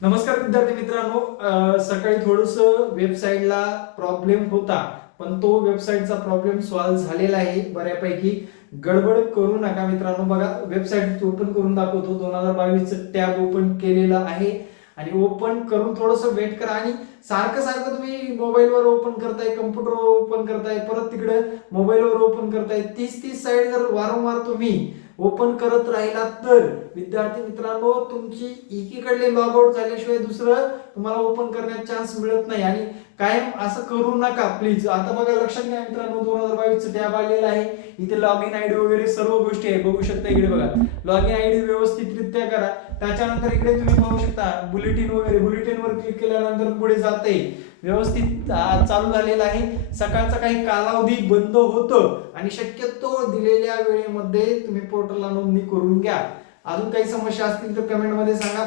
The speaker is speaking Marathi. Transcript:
नमस्कार विद्यार्थी मित्रांनो, सकाळी थोडस वेबसाईटला प्रॉब्लेम होता, पण तो वेबसाईटचा प्रॉब्लेम सॉल्व्ह झालेला आहे बऱ्यापैकी. गडबड करू नका मित्रांनो. बघा, वेबसाईट ओपन करून दाखवतो. 2022 टॅब ओपन केलेला आहे आणि ओपन करून थोडस वेट करा. आणि सारखं सारखं तुम्ही मोबाईलवर ओपन करताय, कम्प्युटरवर ओपन करताय, परत तिकडे मोबाईलवर ओपन करताय, तीच तीच साईट जर वारंवार तुम्ही ओपन करत राहिला तर विद्यार्थी मित्रांनो, तुमची एकीकडले लॉग आउट झाल्याशिवाय दुसरं तुम्हाला ओपन करण्याचा चान्स मिळत नाही. आणि कायम असं करू नका प्लीज. आता बघा, लक्षात घ्या मित्रांनो, 2022 टॅब आलेला आहे. इथे लॉग इन आयडी वगैरे सर्व गोष्टी आहे, बघू शकता. इकडे बघा, लॉग इन आयडी व्यवस्थितरित्या करा. त्याच्यानंतर इकडे तुम्ही पाहू शकता बुलेटिन वगैरे, बुलेटिन वर क्लिक केल्यानंतर पुढे जाते व्यवस्थित चालू झालेलं आहे. सकाळचा काही कालावधी बंद होतं आणि शक्यतो दिलेल्या वेळेमध्ये तुम्ही पोर्टलला नोंदणी करून घ्या. अजून काही समस्या असतील तर कमेंट मध्ये सांगा.